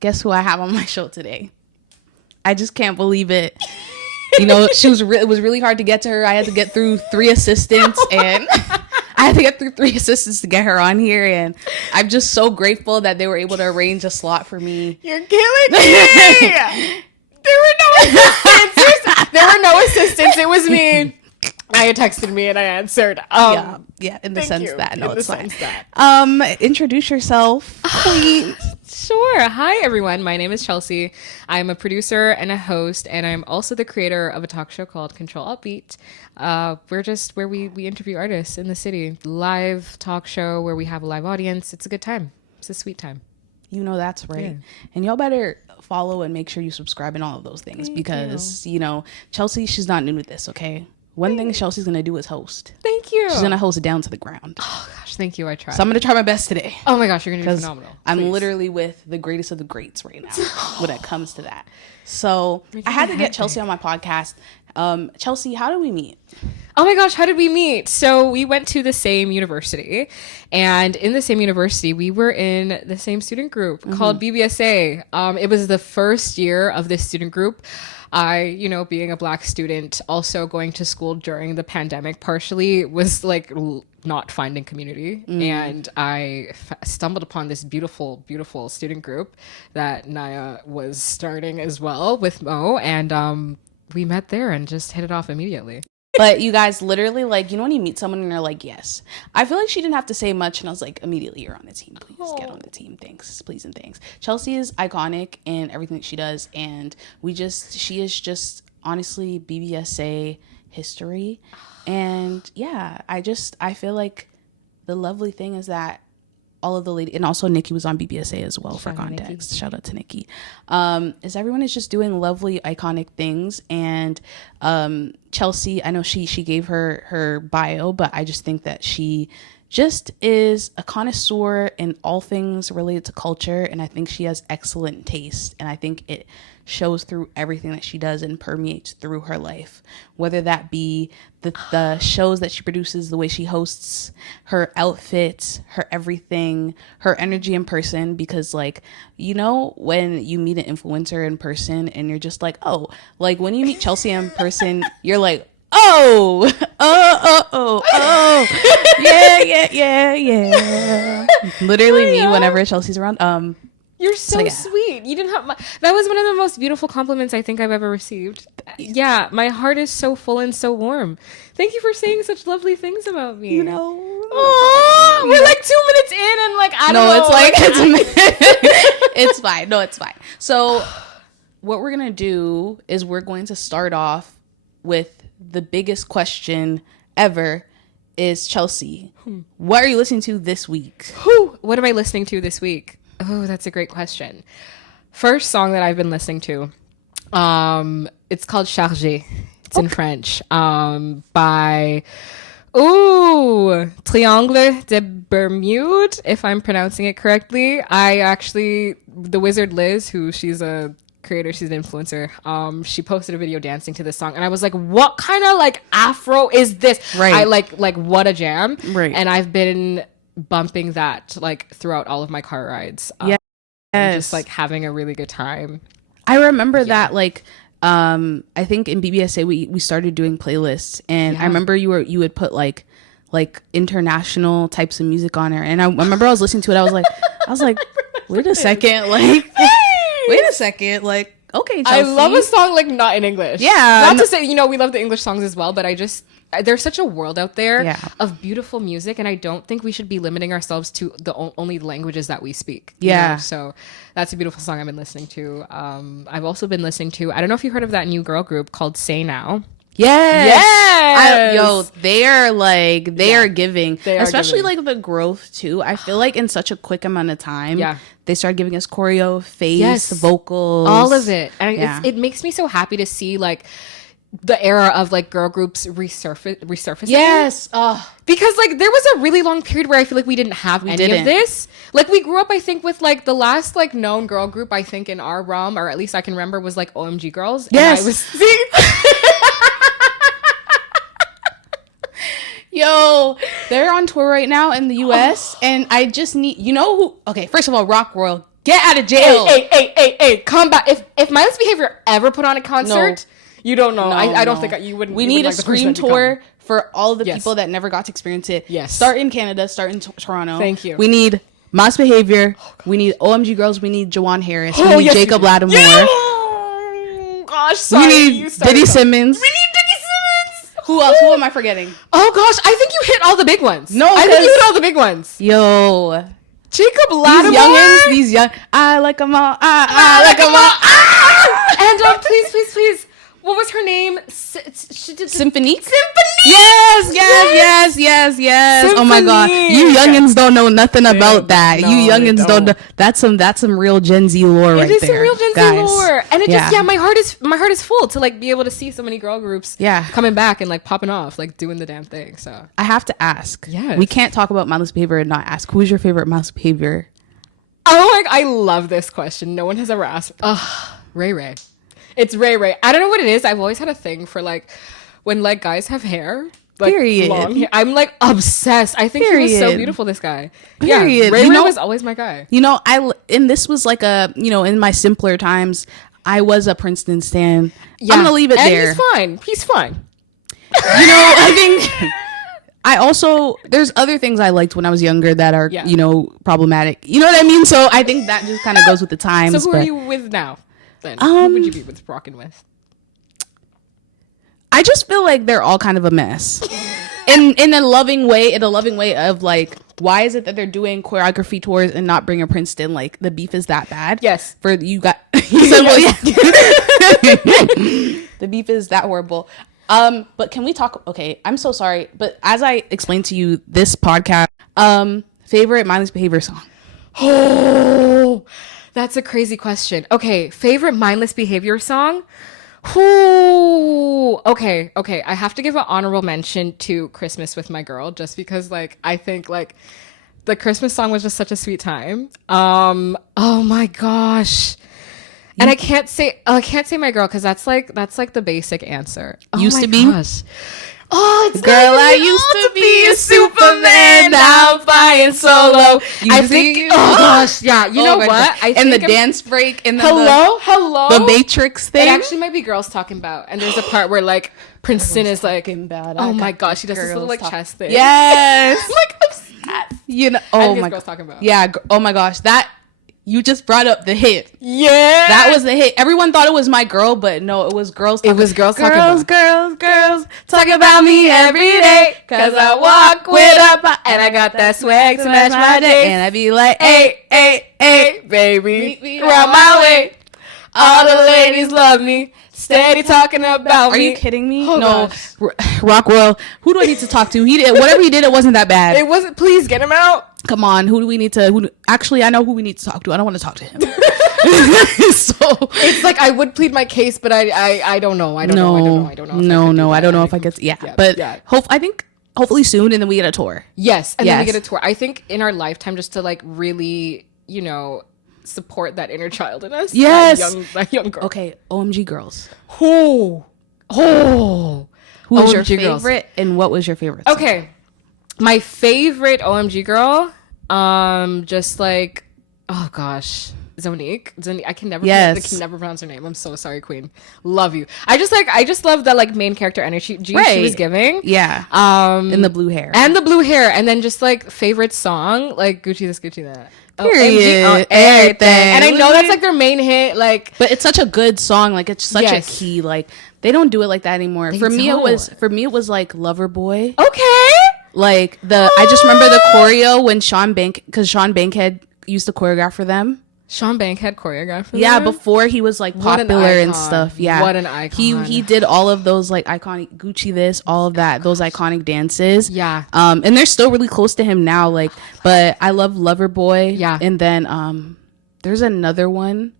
guess who I have on my show today? I just can't believe it. You know, it was really hard to get to her. I had to get through 3 assistants and I had to get through 3 assistants to get her on here. And I'm just so grateful that they were able to arrange a slot for me. You're killing me. There were no assistants. There were no assistants. It was me. Naya texted me and I answered. Yeah, in the sense that. No, it's fine. Introduce yourself, please. Sure. Hi, everyone. My name is Chelsea. I'm a producer and a host, and I'm also the creator of a talk show called Control Upbeat. We're just where we interview artists in the city. Live talk show where we have a live audience. It's a good time. It's a sweet time. You know that's right. Yeah. And y'all better follow and make sure you subscribe and all of those things because, you know, Chelsea, she's not new to this, okay? One thing Chelsea's going to do is host. Thank you. She's going to host it down to the ground. Oh, gosh. Thank you. I tried. So I'm going to try my best today. Oh, my gosh. You're going to do phenomenal. I'm literally with the greatest of the greats right now when it comes to that. So I had to get Chelsea on my podcast. Chelsea, how did we meet? Oh, my gosh. How did we meet? So we went to the same university. And in the same university, we were in the same student group called BBSA. It was the first year of this student group. I, you know, being a Black student, also going to school during the pandemic partially, was like not finding community. And I stumbled upon this beautiful, beautiful student group that Naya was starting as well with Mo. And we met there and just hit it off immediately. But you guys literally, like, you know when you meet someone and you're like, yes. I feel like she didn't have to say much, and I was like, immediately, you're on the team. Please get on the team. Thanks. Please and thanks. Chelsea is iconic in everything that she does, and she is just, honestly, BBSA history. And, yeah, I feel like the lovely thing is that all of the ladies, and also Nikki was on BBSA as well, for context. Shout out to Nikki. Is everyone is just doing lovely, iconic things. And Chelsea, I know she gave her bio, but I just think that she just is a connoisseur in all things related to culture. And I think she has excellent taste. And I think it shows through everything that she does and permeates through her life, whether that be the shows that she produces, the way she hosts, her outfits, her everything, her energy in person. Because, like, you know, when you meet an influencer in person and you're just like, oh, like when you meet Chelsea in person, you're like, oh, yeah. Literally me whenever Chelsea's around. You're so sweet. You didn't have that was one of the most beautiful compliments I think I've ever received. Yeah, my heart is so full and so warm. Thank you for saying such lovely things about me. You know, we're like 2 minutes in and like I don't know. It's fine. No, it's fine. So what we're gonna do is we're going to start off with the biggest question ever. Is Chelsea, what are you listening to this week? What am I listening to this week? Oh, that's a great question. First song that I've been listening to, it's called Chargé. It's in French, by Triangle de Bermude, if I'm pronouncing it correctly. The wizard Liz, who she's a creator, she's an influencer, she posted a video dancing to this song, and I was like, what kind of like Afro is this? Right. I like what a jam. Right. And I've been bumping that like throughout all of my car rides. Yes. Just like having a really good time. I remember that, like, I think in BBSA we started doing playlists, and I remember you would put like international types of music on there, and I remember I was listening to it. I was like, wait a second, like, okay, Chelsea. I love a song like not in English. Yeah, not to say, you know, we love the English songs as well, but there's such a world out there of beautiful music, and I don't think we should be limiting ourselves to the only languages that we speak. Yeah. You know? So that's a beautiful song I've been listening to. I've also been listening to, I don't know if you heard of that new girl group called Say Now. Yes. They are giving, especially like the growth too. I feel like in such a quick amount of time, they started giving us choreo, face, vocals, all of it. And it makes me so happy to see like the era of like girl groups resurfacing. Yes. Because like there was a really long period where I feel like we didn't have any of this. Like we grew up, I think, with like the last like known girl group I think in our realm, or at least I can remember, was like OMG Girls. Yes. And I was Yo, they're on tour right now in the US, and I just need, you know who, okay, first of all, Rock World, Get out of jail. Hey, come back. If Mindless Behavior ever put on a concert, you don't know. I don't think you wouldn't. We you need wouldn't a like the Scream person to tour come. for all of the Yes. people that never got to experience it. Yes. Start in Canada, start in Toronto. Thank you. We need Mindless Behavior. We need OMG Girls. We need Jawan Harris. We Oh, need yes, Jacob we do. Lattimore. Yeah! Gosh, sorry. We you need started Diddy us off. Simmons. We need Diddy Simmons. Who else? Who am I forgetting? Oh gosh, I think you hit all the big ones. No, I think you 'cause- hit all the big ones. Yo. Jacob Lattimore. These youngins, these young. I like them all. I like them all. And please. What was her name? She did Symphony? Symphony. Yes. Oh my god. Symphony. You youngins don't know nothing about that. no, You they youngins don't know. That's some real Gen Z lore right there. It is some real Gen Z guys. lore. And it just my heart is full to like be able to see so many girl groups coming back and like popping off, like doing the damn thing. So I have to ask. Yes. We can't talk about Mindless Behavior and not ask who's your favorite Mindless Behavior. oh my, I love this question. No one has ever asked. Ray Ray. It's Ray Ray. I don't know what it is. I've always had a thing for like when like guys have hair. Like, Period. Long hair. I'm like obsessed. I think he was so Period. beautiful, this guy. Period. Yeah, Ray You Ray know- was always my guy. You know, and this was like in my simpler times, I was a Princeton stan. Yeah. I'm gonna leave it and there. He's fine. You know, I think I also there's other things I liked when I was younger that are problematic. You know what I mean? So I think that just kind of goes with the times. So who are you with now? Then who would you be rocking with? I just feel like they're all kind of a mess. in a loving way of like, why is it that they're doing choreography tours and not bringing Princeton? Like the beef is that bad? Yes. For you got you said, well, yeah. The beef is that horrible. But can we talk? Okay, I'm so sorry, but as I explained to you, this podcast, favorite Mindless Behavior song. Oh, that's a crazy question. Okay, favorite Mindless Behavior song? Ooh, okay. I have to give an honorable mention to Christmas with My Girl, just because like I think like the Christmas song was just such a sweet time. Oh my gosh. And I can't say My Girl because that's like the basic answer. Oh Used my to be? gosh. Oh, it's Girl, I used to be a Superman, now I'm flying solo. I think. Oh gosh, yeah. You know my what? God. I and the think dance break and then hello. the Matrix thing. It actually might be girls talking about, and there's a part where like Princeton is like, oh my gosh, she does this little like chest thing. Yes, I'm like obsessed. you know. I Oh think my it's girls talking about. Yeah. Oh my gosh, that you just brought up the hit. Yeah, That was the hit. Everyone thought it was My Girl, but no, it was girls. It was girls talking about. Girls talking about me every day. Cause I walk with up and I got that swag to match my day. And I be like, hey, baby, meet me around my way. All the ladies love me. Steady talking about Are me. you kidding me? Oh, No, gosh. Rockwell. Who do I need to talk to? He did whatever he did. It wasn't that bad. It wasn't. Please get him out. Come on. Who do we need to? Actually, I know who we need to talk to. I don't want to talk to him. So It's like I would plead my case, but I don't know. I don't know. I don't know if I get. Yeah, but I think hopefully soon, and then we get a tour. Yes, and then we Yes. get a tour. I think in our lifetime, just to like really, support that inner child in us. Yes. that young girl. Okay, OMG Girls. Oh, Who was your OMG Girls. favorite, and what was your favorite song? Okay, my favorite OMG girl. Just like, oh gosh, Zonique. I can never. Yes. I can never pronounce her name. I'm so sorry, Queen. Love you. I just love that like main character energy she was giving. Yeah. And the blue hair. And the blue hair, and then just like favorite song, like Gucci this, Gucci that. Period. OMG, Everything. And I know that's like their main hit, like. But it's such a good song. Like it's such Yes. a key. Like they don't do it like that anymore. They For me, don't. it was like Lover Boy. Okay. Like I just remember the choreo when Sean Bankhead used to choreograph for them. Sean Bankhead choreographed for Yeah, them? before he was like What an popular and icon. stuff. Yeah, What an icon. He did all of those like iconic Gucci this, all of that, those iconic dances. Yeah. And they're still really close to him now. Like, but I love Lover Boy. Yeah. And then there's another one.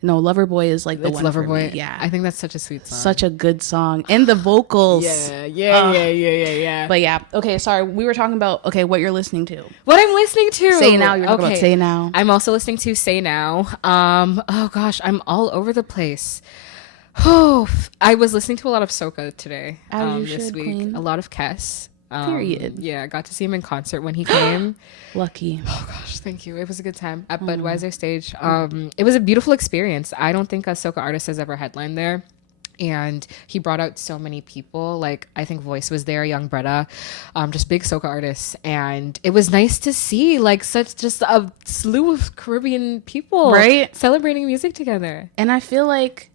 No, Lover Boy is like the It's one Lover for Boy. me. Yeah, I think that's such a sweet song. such a good song, and the vocals. Yeah. But yeah, okay. Sorry, we were talking about what you're listening to. What I'm listening to. Say Now. You're talking about Say Now. I'm also listening to Say Now. Oh gosh, I'm all over the place. Oh, I was listening to a lot of Soca today. As you this should, week. queen. A lot of Kes. Period. Yeah, I got to see him in concert when he came. Lucky. Oh gosh, thank you. It was a good time at Budweiser stage. It was a beautiful experience. I don't think a soca artist has ever headlined there. And he brought out so many people. Like, I think Voice was there, Young Bretta, just big soca artists. And it was nice to see like such just a slew of Caribbean people, right, celebrating music together. And I feel like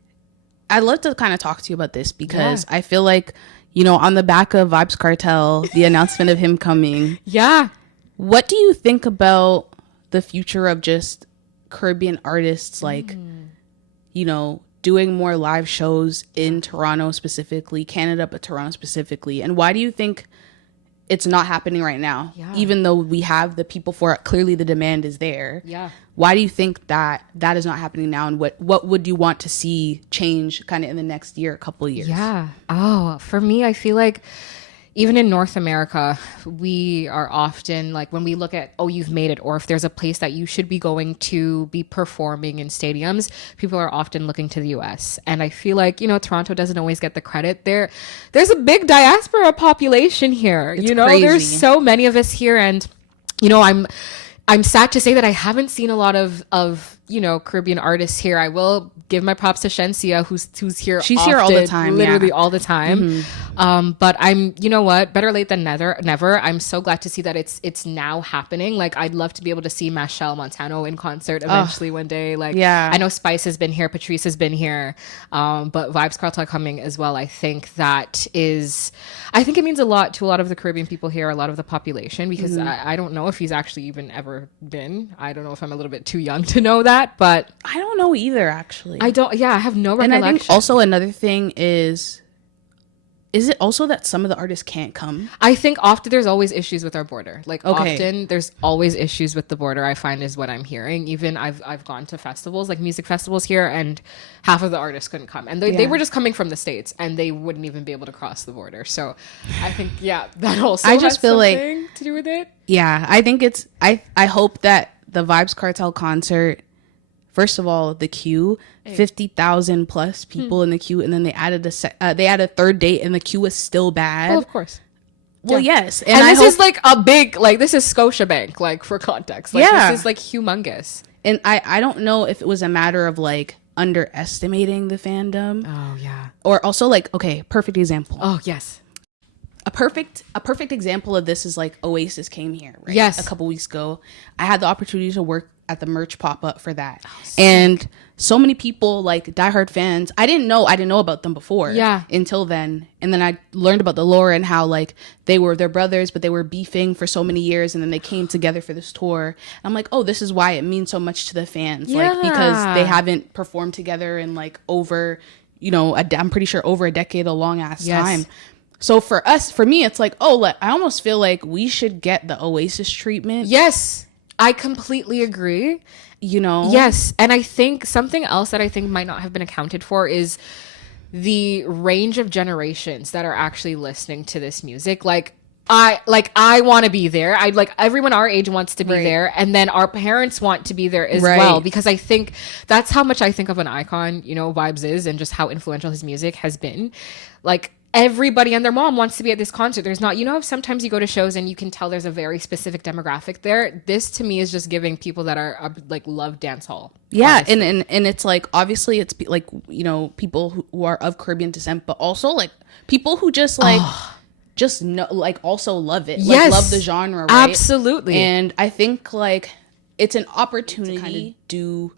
I'd love to kind of talk to you about this because I feel like, you know, on the back of Vibes Cartel, the announcement of him coming. Yeah. What do you think about the future of just Caribbean artists, like, you know, doing more live shows in Toronto specifically, Canada, but Toronto specifically? And why do you think it's not happening right now? Yeah. Even though we have the people for it, clearly the demand is there. Yeah. Why do you think that is not happening now? And what would you want to see change kind of in the next year, couple of years? Yeah. Oh, for me, I feel like even in North America, we are often like, when we look at, oh, you've made it, or if there's a place that you should be going to be performing in stadiums, people are often looking to the US. And I feel like, you know, Toronto doesn't always get the credit there. There's a big diaspora population here. It's you know, crazy. There's so many of us here. And, you know, I'm sad to say that I haven't seen a lot of you know, Caribbean artists here. I will give my props to Shensia, who's here. She's often, here all the time, literally all the time. But I'm, you know what, better late than never. I'm so glad to see that it's now happening. Like, I'd love to be able to see Machelle Montano in concert eventually one day. Like, I know Spice has been here, Patrice has been here, but Vibes Cartel coming as well. I think it means a lot to a lot of the Caribbean people here, a lot of the population, because I don't know if he's actually even ever been. I don't know if I'm a little bit too young to know that, but I don't know either, actually. I have no recollection. And I think also another thing is it also that some of the artists can't come? I think often there's always issues with our border. Like, often there's always issues with the border, I find, is what I'm hearing. Even I've gone to festivals, like music festivals here, and half of the artists couldn't come. And they were just coming from the States, and they wouldn't even be able to cross the border. So I think, that also I just has feel something like, to do with it. Yeah, I think it's... I hope that the Vibes Cartel concert... First of all, the queue, 50,000 plus people in the queue, and then they added a third date, and the queue was still bad. Well, of course. Well, yes, and this is like a big, like, this is Scotiabank, like, for context. Like, this is like humongous. And I don't know if it was a matter of like underestimating the fandom. Oh yeah. Or also like, okay, perfect example. Oh yes. A perfect example of this is like Oasis came here, right? Yes. A couple weeks ago. I had the opportunity to work at the merch pop-up for that. And so many people, like diehard fans, I didn't know about them before. Yeah. Until then. And then I learned about the lore and how like they were their brothers, but they were beefing for so many years, and then they came together for this tour. And I'm like, oh, this is why it means so much to the fans. Yeah. Like, because they haven't performed together in like over, you know, I'm pretty sure over a decade, a long ass time. So for me, it's like, oh, I almost feel like we should get the Oasis treatment. Yes, I completely agree. You know? Yes. And I think something else that I think might not have been accounted for is the range of generations that are actually listening to this music. I want to be there. Everyone our age wants to be there, and then our parents want to be there as well, because I think that's how much I think of an icon, you know, Vibes is, and just how influential his music has been. Like, everybody and their mom wants to be at this concert. There's not, you know, sometimes you go to shows and you can tell there's a very specific demographic there. This to me is just giving people that are like love dance hall. Yeah. And it's like, obviously it's like, you know, people who are of Caribbean descent, but also like people who just like, just know, like also love it. Like, love the genre. Right? Absolutely. And I think like it's an opportunity to kind of do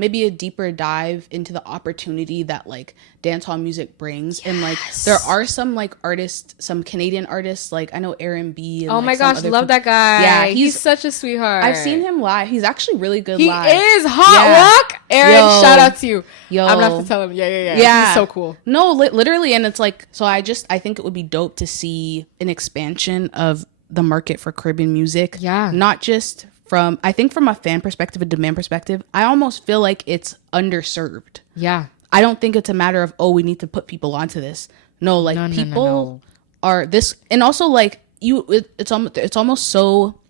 maybe a deeper dive into the opportunity that like dancehall music brings. And like there are some like artists, some Canadian artists, like I know Aaron B. And, oh my gosh, love that guy. Yeah, he's such a sweetheart. I've seen him live. He's actually really good he live. He is hot rock. Aaron, shout out to you. I'm gonna have to tell him. Yeah. He's so cool. No, literally, and it's like, so I think it would be dope to see an expansion of the market for Caribbean music. Yeah. Not just from a fan perspective, a demand perspective, I almost feel like it's underserved. Yeah. I don't think it's a matter of, we need to put people onto this. No, like people are this, and also like it's almost so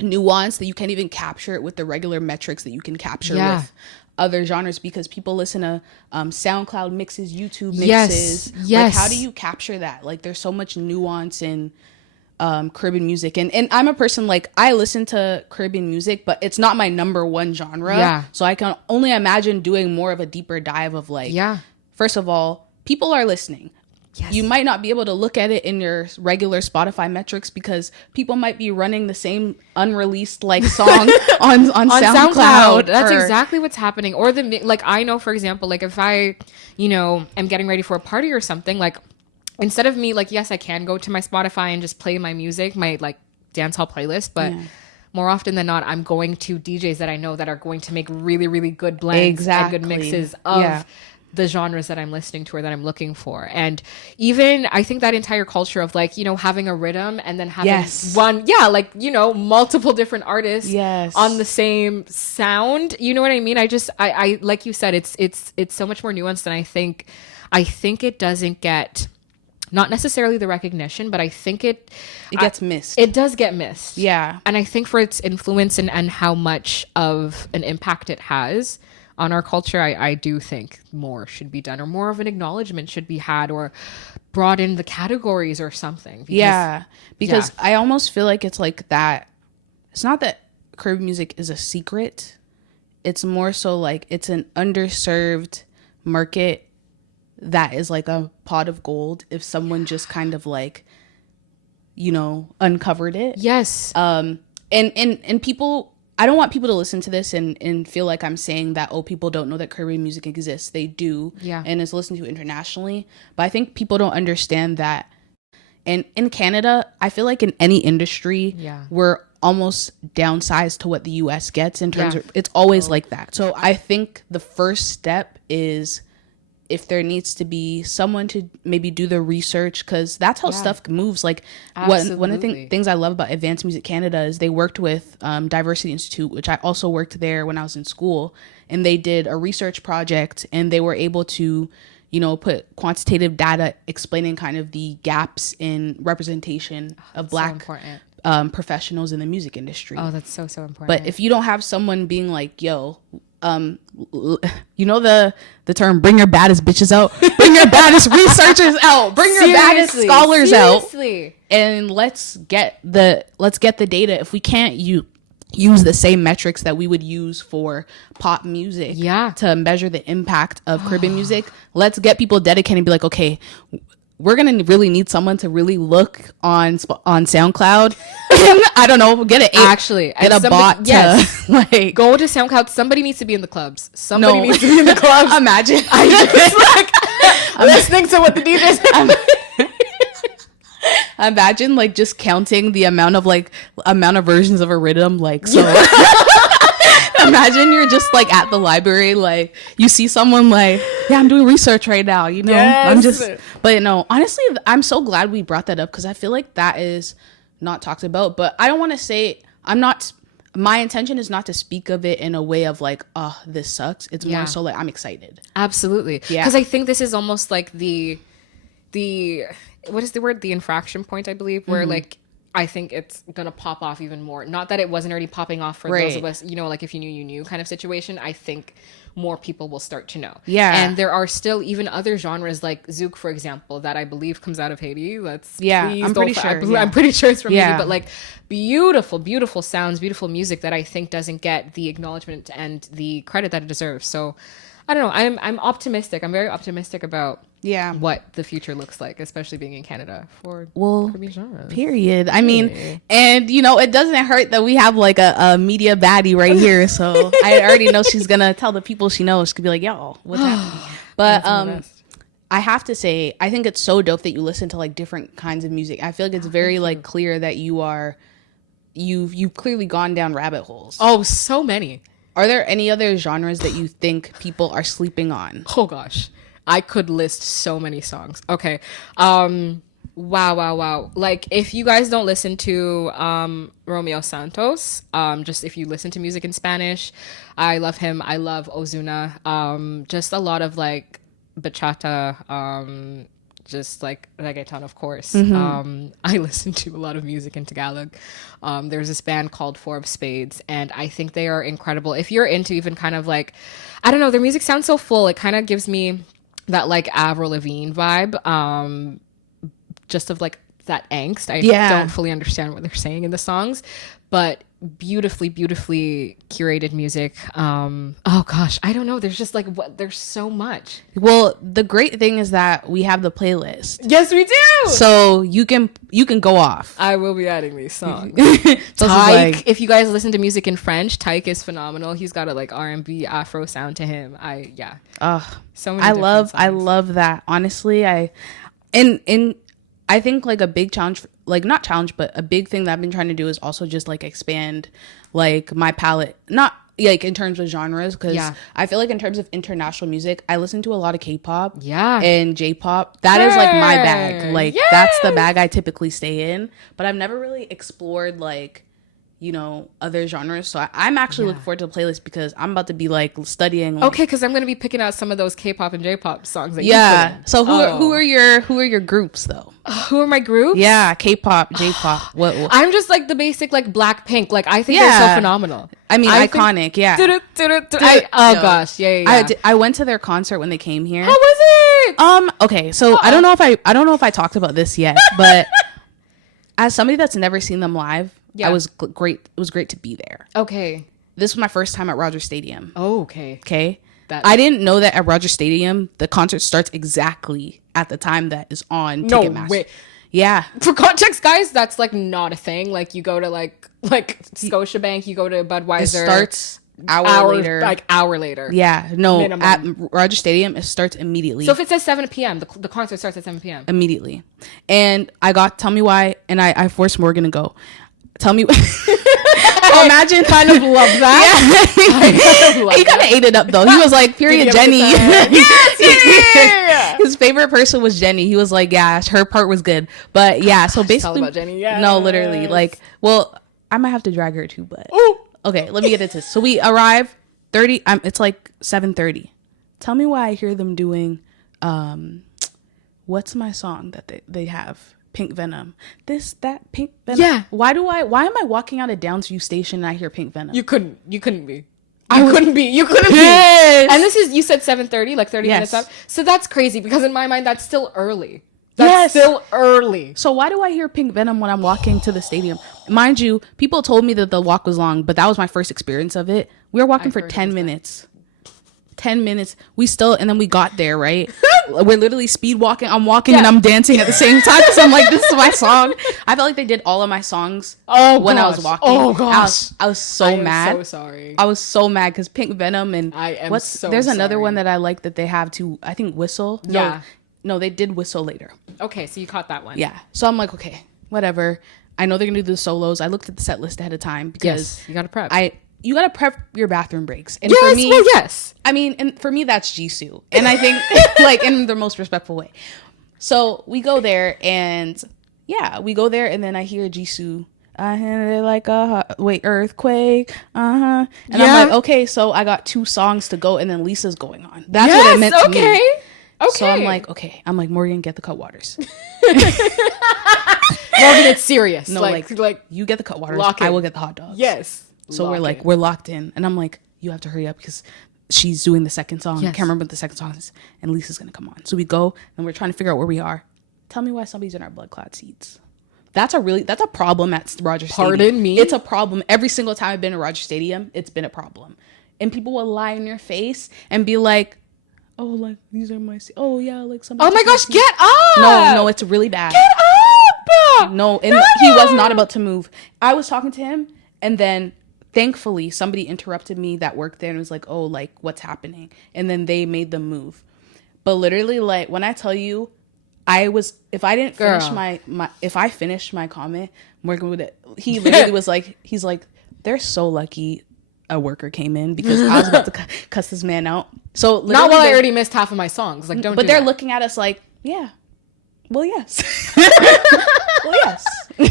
nuanced that you can't even capture it with the regular metrics that you can capture with other genres, because people listen to SoundCloud mixes, YouTube mixes. Yes. Like, how do you capture that? Like, there's so much nuance in Caribbean music, and I'm a person like I listen to Caribbean music, but it's not my number one genre. Yeah. So I can only imagine doing more of a deeper dive of like, first of all, people are listening. Yes. You might not be able to look at it in your regular Spotify metrics because people might be running the same unreleased like song on SoundCloud. That's exactly what's happening. Or like I know, for example, like if I, am getting ready for a party or something, like instead of me, like, yes, I can go to my Spotify and just play my music, my like dance hall playlist, but more often than not, I'm going to DJs that I know that are going to make really, really good blends and good mixes of the genres that I'm listening to or that I'm looking for. And even I think that entire culture of like, having a rhythm and then having multiple different artists on the same sound. You know what I mean? I like you said, it's so much more nuanced than I think it doesn't get, not necessarily the recognition, but I think it gets missed. It does get missed. Yeah. And I think for its influence and how much of an impact it has on our culture, I do think more should be done, or more of an acknowledgement should be had, or brought in the categories or something. Because I almost feel like it's like that. It's not that Caribbean music is a secret. It's more so like it's an underserved market that is like a pot of gold if someone just kind of like, uncovered it. Yes. And people, I don't want people to listen to this and feel like I'm saying that, people don't know that Caribbean music exists. They do. Yeah. And is listened to internationally. But I think people don't understand that. And in Canada, I feel like in any industry, we're almost downsized to what the US gets in terms of, it's always like that. So I think the first step is if there needs to be someone to maybe do the research, because that's how stuff moves. Like one of the things I love about Advanced Music Canada is they worked with Diversity Institute, which I also worked there when I was in school, and they did a research project and they were able to, put quantitative data explaining kind of the gaps in representation of Black professionals in the music industry. Oh, that's so important. But if you don't have someone being like, yo, the term, bring your baddest bitches out, bring your baddest researchers out, bring your baddest scholars out, and let's get the data. If we can't use the same metrics that we would use for pop music to measure the impact of Caribbean music, let's get people dedicated and be like, okay, we're gonna really need someone to really look on SoundCloud. I don't know, get a bot. Yes, like go to SoundCloud. Somebody needs to be in the clubs. Somebody needs to be in the clubs. Imagine I'm listening to what the DJs. Imagine like just counting the amount of versions of a rhythm. Like so. Imagine you're just like at the library, like you see someone like, I'm doing research right now, but no, honestly, I'm so glad we brought that up because I feel like that is not talked about. But I don't want to say my intention is not to speak of it in a way of like, oh, this sucks. It's more so like I'm excited. Absolutely. Yeah. Because I think this is almost like the what is the word? The infraction point, I believe, where like I think it's gonna pop off even more. Not that it wasn't already popping off for those of us, like if you knew, you knew kind of situation. I think more people will start to know. Yeah. And there are still even other genres like Zouk, for example, that I believe comes out of Haiti. I'm pretty sure it's from Haiti, but like beautiful, beautiful sounds, beautiful music that I think doesn't get the acknowledgement and the credit that it deserves. So I don't know. I'm optimistic. I'm very optimistic about what the future looks like, especially being in Canada for Caribbean genres. Period. I mean, and it doesn't hurt that we have like a media baddie right here. So I already know she's gonna tell the people she knows. She could be like, yo, what's happening? But I have to say, I think it's so dope that you listen to like different kinds of music. I feel like it's very like clear that you've clearly gone down rabbit holes. Oh, so many. Are there any other genres that you think people are sleeping on? Oh gosh, I could list so many songs. Okay. Wow. Like if you guys don't listen to Romeo Santos, just if you listen to music in Spanish, I love him. I love Ozuna. Just a lot of like bachata, just like reggaeton, of course. I listen to a lot of music in Tagalog. There's this band called Four of Spades, and I think they are incredible. If you're into even kind of like, I don't know, their music sounds so full. It kind of gives me that like Avril Lavigne vibe, just of like that angst. I Yeah. don't fully understand what they're saying in the songs, but beautifully curated music. Oh gosh, I don't know. There's just like there's so much. Well, the great thing is that we have the playlist. Yes, we do. So you can go off. I will be adding these songs. So Tyke, if you guys listen to music in French, Tyke is phenomenal. He's got a like R&B Afro sound to him. So many. I love that. Honestly, I think like a big challenge, like not challenge, but a big thing that I've been trying to do is also just like expand like my palette, not like in terms of genres, because I feel like in terms of international music, I listen to a lot of K-pop and J-pop. That is like my bag. Like that's the bag I typically stay in, but I've never really explored like, you know, other genres. So I'm actually looking forward to the playlist because I'm about to be like studying. Like, okay, because I'm going to be picking out some of those K-pop and J-pop songs that you put in. So who are your groups though? Who are my groups? Yeah, K-pop, J-pop. What? I'm just like the basic like Blackpink. Like I think they're so phenomenal. I mean, iconic. Gosh, yeah. I went to their concert when they came here. How was it? Okay, so I don't know if I talked about this yet, but as somebody that's never seen them live, it was great. It was great to be there. Okay. This was my first time at Rogers Stadium. Oh, okay. Okay. I didn't know that at Rogers Stadium the concert starts exactly at the time that is on Ticketmaster. Wait. Yeah. For context, guys, that's like not a thing. Like you go to like Scotiabank, you go to Budweiser. It starts hour later. Yeah. No. Minimum. At Rogers Stadium, it starts immediately. So if it says 7 p.m., the concert starts at 7 p.m. Immediately. And tell me why, and I forced Morgan to go. Tell me. Imagine. Kind of love that. Yeah. He kind of ate it up though. He was like, period, Jenny. Yes. His favorite person was Jenny. He was like, yeah, her part was good. But yeah, so basically. Tell about Jenny, yes. No, literally. Like, well, I might have to drag her too, but. Okay, let me get into this. So we arrive 30. It's like 7:30. Tell me why I hear them doing, what's my song that they have? Pink Venom. Pink Venom. Yeah. Why am I walking out of Downsview Station and I hear Pink Venom? You couldn't be. You couldn't be. And this is, you said 7:30, like 30 minutes up. So that's crazy because in my mind, that's still early. That's still early. So why do I hear Pink Venom when I'm walking to the stadium? Mind you, people told me that the walk was long, but that was my first experience of it. We were walking for 10 minutes. 10 minutes. And then we got there, right? We're literally speed walking. I'm walking and I'm dancing at the same time because I'm like, this is my song. I felt like they did all of my songs when I was walking. Oh gosh. I was so mad. I'm so sorry. I was so mad because Pink Venom and there's another one that I like that they have too. I think Whistle. No, they did Whistle later. Okay, so you caught that one. Yeah. So I'm like, okay, whatever. I know they're gonna do the solos. I looked at the set list ahead of time because you gotta prep. You gotta prep your bathroom breaks. And yes, for me, well, yes. I mean, and for me, that's Jisoo, and I think like in the most respectful way. So we go there, and then I hear Jisoo. I had like earthquake. And I'm like, okay, so I got 2 songs to go, and then Lisa's going on. That's what it meant to me. Okay. So I'm like, okay. I'm like, Morgan, get the Cutwaters. Morgan, it's serious. No, like you get the Cutwaters. I will get the hot dogs. Yes. So we're locked in, and I'm like, you have to hurry up because she's doing the second song. I can't remember what the second song is, and Lisa's gonna come on. So we go, and we're trying to figure out where we are. Tell me why somebody's in our blood clot seats. That's a problem at Rogers Stadium. Pardon me? It's a problem. Every single time I've been to Rogers Stadium, it's been a problem. And people will lie in your face and be like, oh, like, these are my seats. Oh, yeah, like somebody. Oh my gosh, get up! No, it's really bad. Get up! No, and he was not about to move. I was talking to him, and then thankfully somebody interrupted me that worked there and was like, oh, like, what's happening? And then they made them move. But literally, like, when I tell you, if I didn't finish if I finished my comment, Morgan would, he literally was like, he's like, they're so lucky a worker came in because I was about to cuss this man out. So not while I already missed half of my songs. Like, don't. But they're looking at us like, yeah, well, yes, well, yes.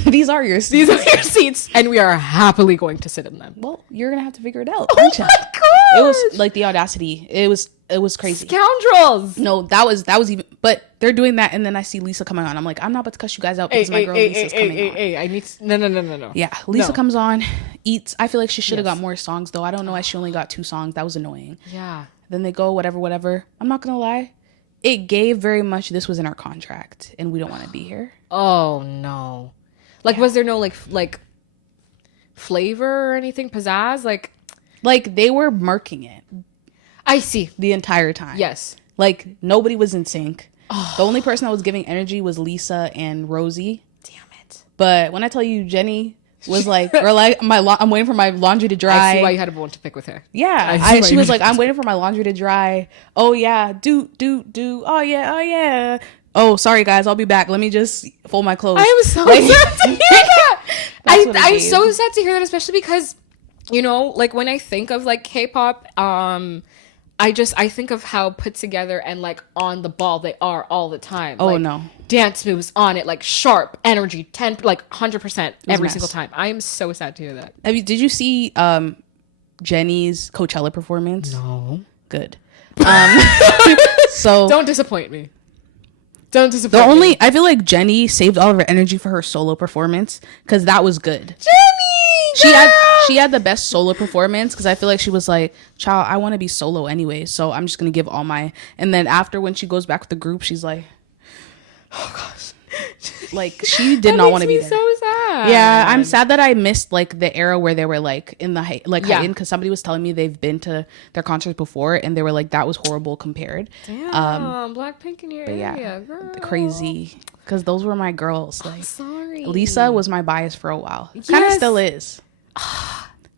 These are your seats, and we are happily going to sit in them. Well, you're gonna have to figure it out. Oh my gosh! It was like the audacity. It was crazy. Scoundrels. No, that was even. But they're doing that, and then I see Lisa coming on. I'm like, I'm not about to cuss you guys out because my girl Lisa's coming on. I need no. Yeah, Lisa comes on, eats. I feel like she should have got more songs though. I don't know why she only got 2 songs. That was annoying. Yeah. Then they go whatever. I'm not gonna lie. it gave very much, this was in our contract and we don't want to be here. Oh no. Like, was there no like flavor or anything, pizzazz? Like they were murking it I see. the entire time. Yes. Like nobody was in sync. The only person that was giving energy was Lisa and Rosie. Damn it. But when I tell you, Jenny was like, or like I'm waiting for my laundry to dry. I see why you had a bone to pick with her. Yeah, she was like, I'm waiting for my laundry to dry. Oh yeah, do. Oh yeah. Oh, sorry guys, I'll be back. Let me just fold my clothes. I am so sad to hear that. I'm gave. so sad to hear that, especially because, you know, like when I think of like K-pop, I think of how put together and like on the ball they are all the time. Oh like, no. Dance moves on it, like sharp energy, 10, like 100% every mess. single time. I am so sad to hear that. Did you see Jenny's Coachella performance? No. Good. So Don't disappoint me. Don't disappoint me. I feel like Jenny saved all of her energy for her solo performance because that was good. Jenny! She had the best solo performance because I feel like she was like, child, I want to be solo anyway, so I'm just gonna give all my. And then after, when she goes back with the group, she's like, oh gosh, like she did not want to be there. So sad. Yeah, I'm sad that I missed like the era where they were like in the heightened, because somebody was telling me they've been to their concerts before and they were like, that was horrible compared. Damn, Blackpink in your area, girl. Crazy, because those were my girls. Like, sorry, Lisa was my bias for a while. Kind of still is.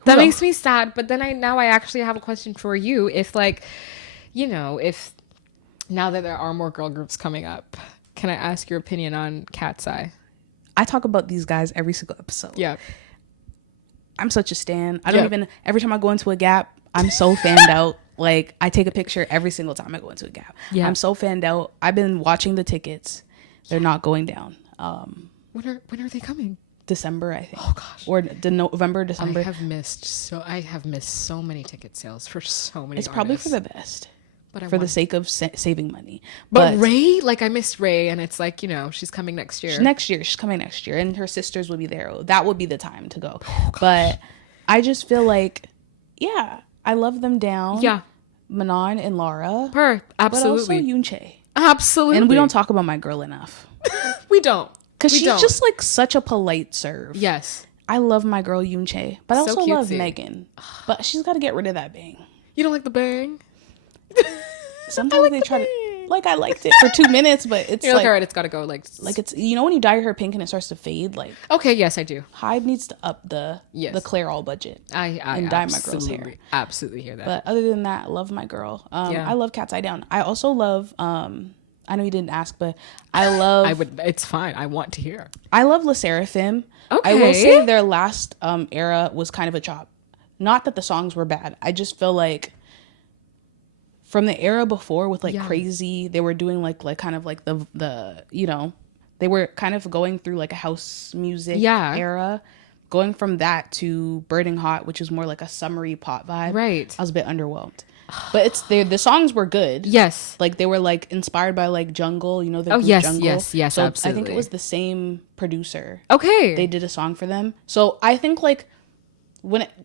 That makes me sad. But then I actually have a question for you. If like, you know, if now that there are more girl groups coming up, can I ask your opinion on Cat's Eye? I talk about these guys every single episode. Yeah. I'm such a stan. I don't even, every time I go into a Gap, I'm so fanned out. Like, I take a picture every single time I go into a Gap. Yeah. I'm so fanned out. I've been watching the tickets. They're not going down. When are they coming? December, I think. Oh gosh. Or November, December. I have missed so many ticket sales for so many. It's probably for the best. But for the sake of saving money. But Ray, like I missed Ray, and it's like, you know, she's coming next year. She's coming next year, and her sisters will be there. That would be the time to go. But I just feel like, yeah, I love them down. Yeah, Manon and Laura. Absolutely. But also Yoonchae. Absolutely. And we don't talk about my girl enough. We don't. Because she's just like such a polite serve. Yes. I love my girl Yoonchae, but I also cutesy. love Megan. But she's got to get rid of that bang. You don't like the bang? Sometimes they try to, like, I liked it for 2 minutes, but it's You're like, all right, it's got to go. Like it's, you know, when you dye your hair pink and it starts to fade, like. Okay, yes, I do. Hybe needs to up the Clairol budget. I dye my girl's hair. Absolutely hear that. But other than that, I love my girl. I love Cat's Eye Down. I also love, I know you didn't ask, but I love. It's fine. I want to hear. I love La Seraphim. Okay. I will say their last era was kind of a chop. Not that the songs were bad. I just feel like from the era before with like Crazy, they were doing like kind of like the you know, they were kind of going through like a house music era. Going from that to Burning Hot, which is more like a summery pop vibe. Right. I was a bit underwhelmed. But the songs were good. Yes. Like they were like inspired by like Jungle, you know, the group Jungle. Yes, so absolutely. I think it was the same producer. Okay. They did a song for them. So I think like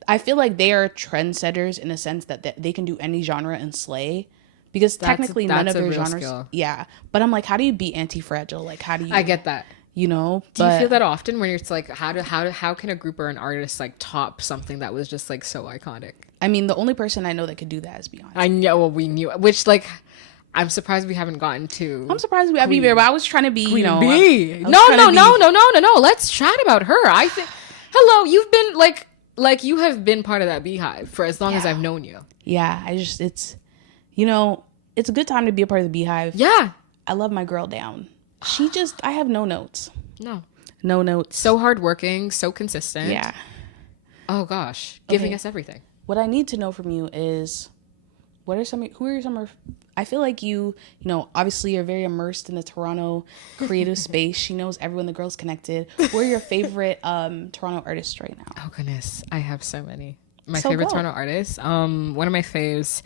I feel like they are trendsetters in a sense that they can do any genre and slay. Because technically none of their genres. Skill. Yeah. But I'm like, how do you beat Anti-Fragile? Like how do you I get that. You know, do you feel that often when you're like, how can a group or an artist like top something that was just like so iconic? I mean, the only person I know that could do that is Beyonce. I know. Well, we knew, which like, I'm surprised we haven't gotten to. I'm surprised we haven't, but I was trying to be, Queen you know. Bee. No. Let's chat about her. I think. Hello, you've been like you have been part of that beehive for as long as I've known you. Yeah, it's, you know, it's a good time to be a part of the beehive. Yeah, I love my girl Down. I have no notes. No notes. So hardworking, so consistent. Yeah. Oh gosh, giving us everything. What I need to know from you is, who are some? I feel like you know, obviously you're very immersed in the Toronto creative space. She knows everyone. The girls connected. Who are your favorite Toronto artists right now? Oh goodness, I have so many. My favorite Toronto artists. One of my faves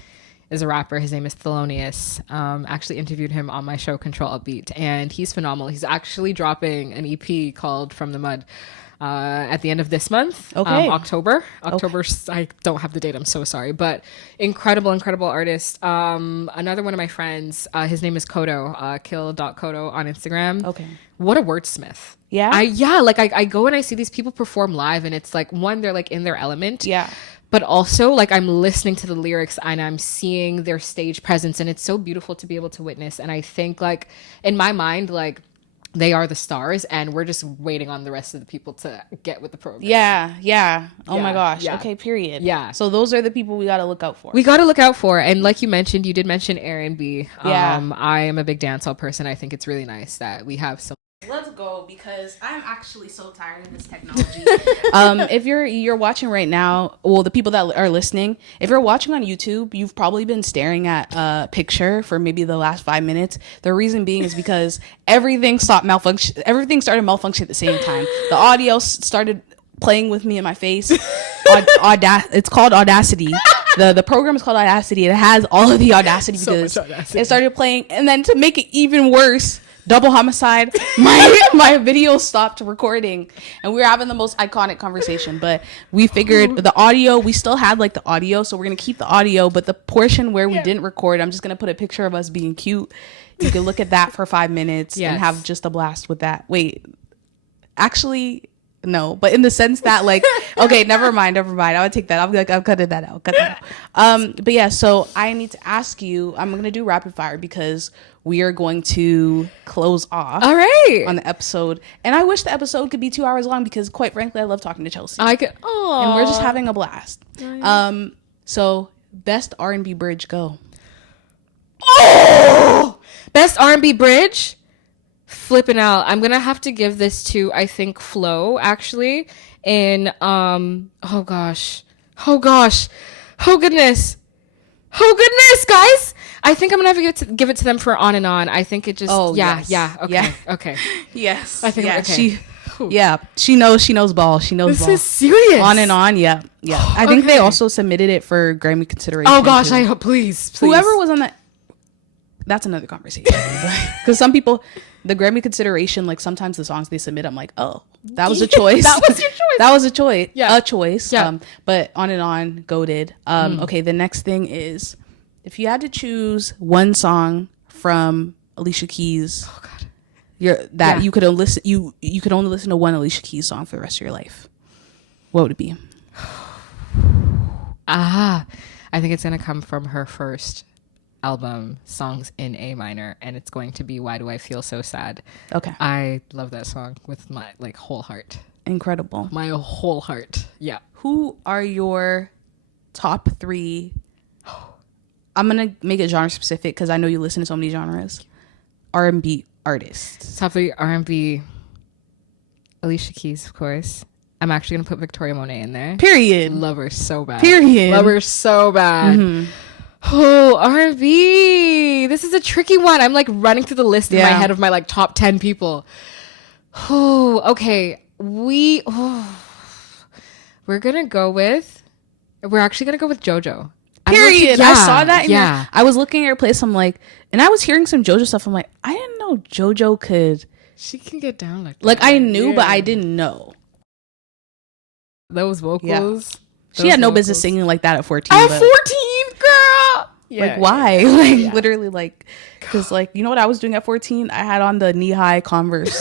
is a rapper. His name is Thelonious. Actually interviewed him on my show Control Alt Beat, and he's phenomenal. He's actually dropping an EP called From the Mud. at the end of this month. Okay. October. I don't have the date. I'm so sorry, but incredible artist. Another one of my friends, his name is Kodo, kill.kodo on Instagram. Okay. What a wordsmith. Yeah. I go and I see these people perform live, and it's like, one, they're like in their element. Yeah. But also, like, I'm listening to the lyrics and I'm seeing their stage presence, and it's so beautiful to be able to witness. And I think, like, in my mind, like, they are the stars, and we're just waiting on the rest of the people to get with the program. Yeah. Oh my gosh. Yeah. Okay, period. Yeah. So those are the people we got to look out for. We got to look out for. And like you mentioned, you did mention Airbnb. Yeah. I am a big dancehall person. I think it's really nice that we have some. Let's go, because I'm actually so tired of this technology. If you're watching right now, well, the people that are listening, if you're watching on YouTube, you've probably been staring at a picture for maybe the last 5 minutes. The reason being is because everything started malfunction at the same time. The audio started playing with me in my face. It's called Audacity. The program is called Audacity. It has all of the Audacity because it started playing, and then to make it even worse, double homicide, my video stopped recording, and we were having the most iconic conversation. But we figured the audio, we still had like the audio, so we're gonna keep the audio, but the portion where we didn't record, I'm just gonna put a picture of us being cute. You can look at that for 5 minutes and have just a blast with that. Wait, actually, no, but in the sense that, like, okay, never mind. I would take that. I'm cutting that out. But yeah, so I need to ask you, I'm going to do rapid fire because we are going to close off All right. on the episode. And I wish the episode could be 2 hours long because, quite frankly, I love talking to Chelsea. And we're just having a blast. So best R&B bridge, go. Oh! Best R&B bridge? Flipping out. I'm gonna have to give this to, I think, Flo, actually. And oh goodness, guys, I think I'm gonna have to give it to them for On and On. I think it just okay Yes, I think she knows ball. She knows this ball. Is serious. On and On, yeah. I think they also submitted it for Grammy consideration. Oh gosh, I hope please. Whoever was on that. That's another conversation. Because some people, the Grammy consideration, like sometimes the songs they submit, I'm like, oh, that was a choice. That was your choice. That was a choice. Yeah. A choice. Yeah. But On and On, goated. Okay, the next thing is, if you had to choose one song from Alicia Keys, you could listen, you could only listen to one Alicia Keys song for the rest of your life, what would it be? I think it's gonna come from her first album, Songs in A Minor, and it's going to be Why Do I Feel So Sad. Okay. I love that song with my whole heart. Incredible. My whole heart. Yeah. Who are your top 3? I'm gonna make it genre specific because I know you listen to so many genres. R&B artists. Top 3 R&B. Alicia Keys, of course. I'm actually gonna put Victoria Monet in there. Period. Love her so bad. Period. Love her so bad. Mm-hmm. Oh, R&B. This is a tricky one. I'm running through the list in my head of my top 10 people. Oh, okay. We're actually gonna go with JoJo. Period. I saw that. I was looking at her place. I'm like, and I was hearing some JoJo stuff. I'm like, I didn't know JoJo could. She can get down like that. Like I knew, but I didn't know. Those vocals. She had no business singing like that at 14. At 14, girl. Yeah, why? Literally, because you know what I was doing at 14? I had on the knee-high Converse.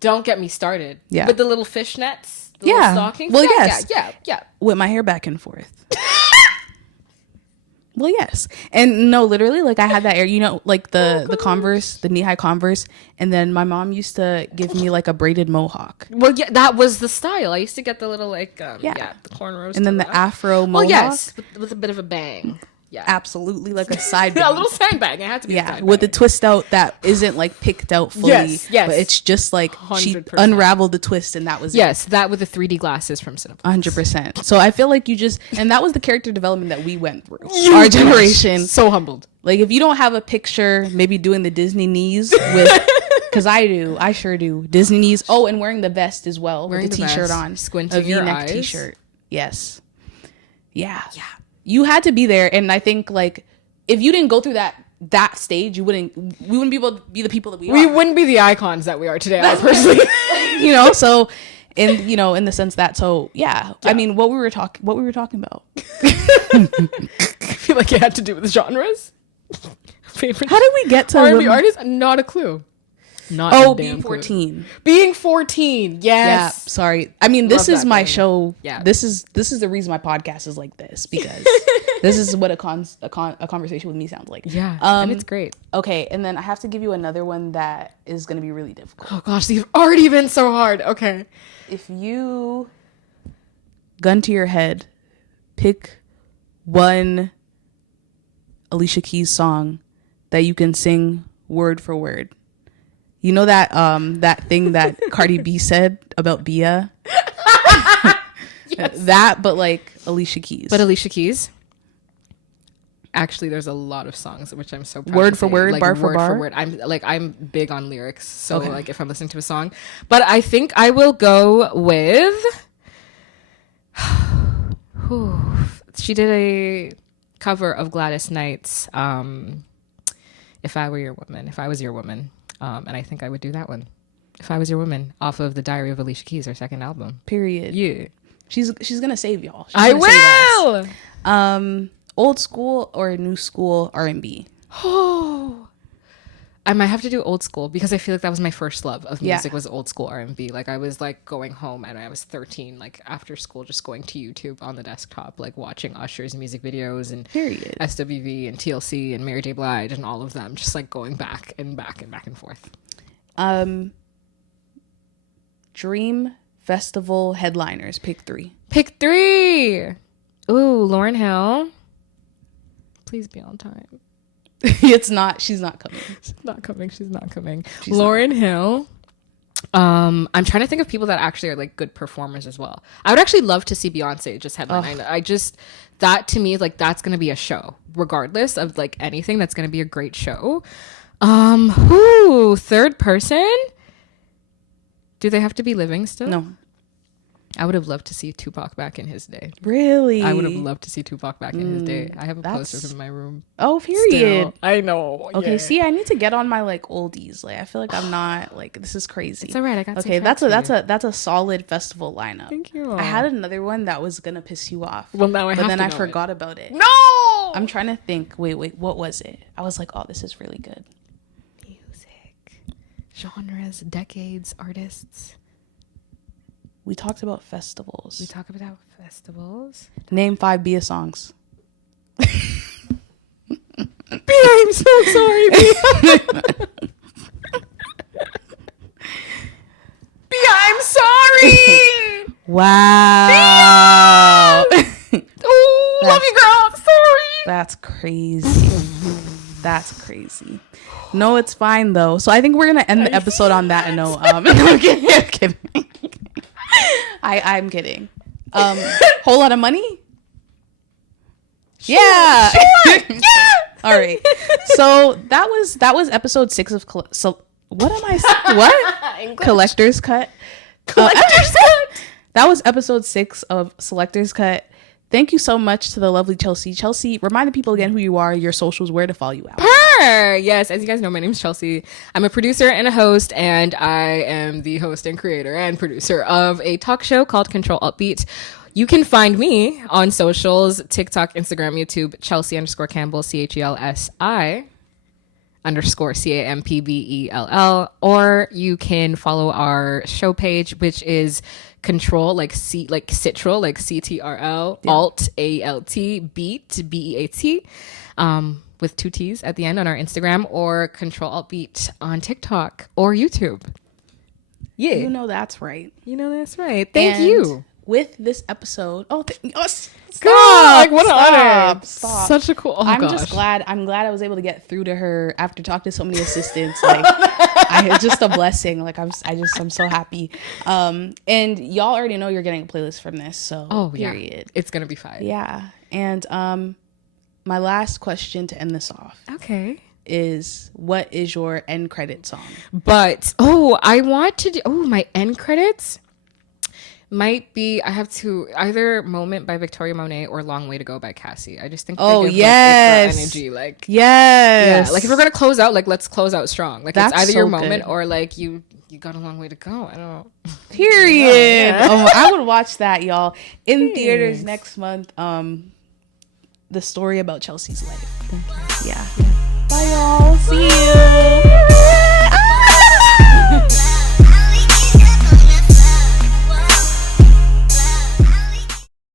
Don't get me started. Yeah. With the little fishnets. The little stockings. Well, yes. Yeah. With my hair back and forth. Well, yes. And no, literally, I had that air, the Converse, the knee-high Converse. And then my mom used to give me, a braided mohawk. Well, yeah, that was the style. I used to get the little, the cornrows. And then the afro mohawk. Oh, yes, with a bit of a bang. Yeah. Absolutely, a side bang. A little side bang. It had to be a side bang. With the twist out that isn't, picked out fully. Yes. But it's just, 100%. She unraveled the twist, and that was Yes, that with the 3D glasses from Cineplex. 100%. So I feel like and that was the character development that we went through. Our generation. So humbled. If you don't have a picture, maybe doing the Disney knees with... Because I sure do. Disney knees. Oh, and wearing the vest as well. Wearing with the t-shirt on. Squinting a V-neck your eyes. T-shirt. Yes. Yeah. You had to be there, and I think if you didn't go through that stage, we wouldn't be able to be the people that we are. We wouldn't be the icons that we are today. I personally, So, And in the sense that, so yeah. I mean, what we were talking about. I feel like it had to do with genres. Favorite. How did we get to R&B artists? Not a clue. Not being 14. Clue. Being 14. Yes. Yeah. Sorry. I mean, this is my show. Yeah. This is the reason my podcast is like this, because this is what a conversation with me sounds like. Yeah. And it's great. Okay, and then I have to give you another one that is going to be really difficult. Oh gosh, these have already been so hard. Okay. If you, gun to your head, pick one Alicia Keys song that you can sing word for word. You know that that thing that Cardi B said about Bia? Yes. That, but like Alicia Keys. But Alicia Keys? Actually, there's a lot of songs which I'm so proud word to for say. word, like, bar for bar. Word. I'm big on lyrics, so okay. Like if I'm listening to a song, but I think I will go with. She did a cover of Gladys Knight's "If I Were Your Woman," if I was your woman, and I think I would do that one. If I Was Your Woman, off of the Diary of Alicia Keys, her second album. Period. Yeah, she's gonna save y'all. I will. Old school or new school R&B? Oh, I might have to do old school because I feel like that was my first love of music. Was old school R&B. Like I was like going home and I was 13, like after school, just going to YouTube on the desktop, like watching Usher's music videos and Period. SWV and TLC and Mary J. Blige and all of them, just like going back and back and back and forth. Dream Festival headliners. Pick 3. Pick 3. Ooh, Lauryn Hill. Please be on time. She's not coming. She's not coming. Lauryn Hill. I'm trying to think of people that actually are like good performers as well. I would actually love to see Beyonce just headline. I just, that to me, like that's going to be a show regardless of like anything. That's going to be a great show. Third person? Do they have to be living still? No. I would have loved to see Tupac back in his day. Really? I would have loved to see Tupac back in his day. I have a poster of him in my room. Oh, period. Still. I know. Okay, yeah. see, I need to get on my like oldies. Like I feel like I'm not like this is crazy. It's all right. I got okay. That's a solid festival lineup. Thank you. I had another one that was gonna piss you off. Well, now I forgot about it. No. I'm trying to think. Wait. What was it? I was like, oh, this is really good. Music, genres, decades, artists. We talked about festivals. Name 5 Bia songs. Bia, I'm so sorry, Bia. Bia, I'm sorry. Wow. Oh, love you, girl. I'm sorry. That's crazy. That's crazy. No, it's fine though. So I think we're gonna end the episode on that note. I'm kidding. I'm kidding. Whole lot of money? Sure, yeah. Sure. Yeah. All right. So that was episode 6 of what am I? What? Collector's Cut. Collector's Cut. That was episode 6 of Selector's Cut. Thank you so much to the lovely Chelsea. Chelsea, remind the people again who you are, your socials, where to follow you out. Yes, as you guys know, my name is Chelsea. I'm a producer and a host, and I am the host and creator and producer of a talk show called Control Alt Beat. You can find me on socials, TikTok, Instagram, YouTube, Chelsea_Campbell, CHELSI_CAMPBELL, or you can follow our show page, which is Control, like C, like Citral, like CTRL, Alt ALT, Beat BEAT, with 2 T's at the end on our Instagram, or Control Alt Beat on TikTok or YouTube. Yeah, you know that's right. Thank you. With this episode, stop! Like what an honor! Stop! Such a cool. I'm just glad. I'm glad I was able to get through to her after talking to so many assistants. Like, it's just a blessing. Like I'm so happy. And y'all already know you're getting a playlist from this. So period. Yeah. It's gonna be fine. Yeah. And my last question to end this off. Okay. Is what is your end credit song? But I want to do my end credits. Might be I have to either Moment by Victoria Monet or Long Way to Go by Cassie. I just think yes, like, energy, like yes, yeah, like if we're gonna close out, like let's close out strong. Like that's it's either so your moment good. or like you you got a long way to go. I don't. Period. I would watch that, y'all, in theaters next month. The story about Chelsea's life. Yeah. Bye, y'all. See you.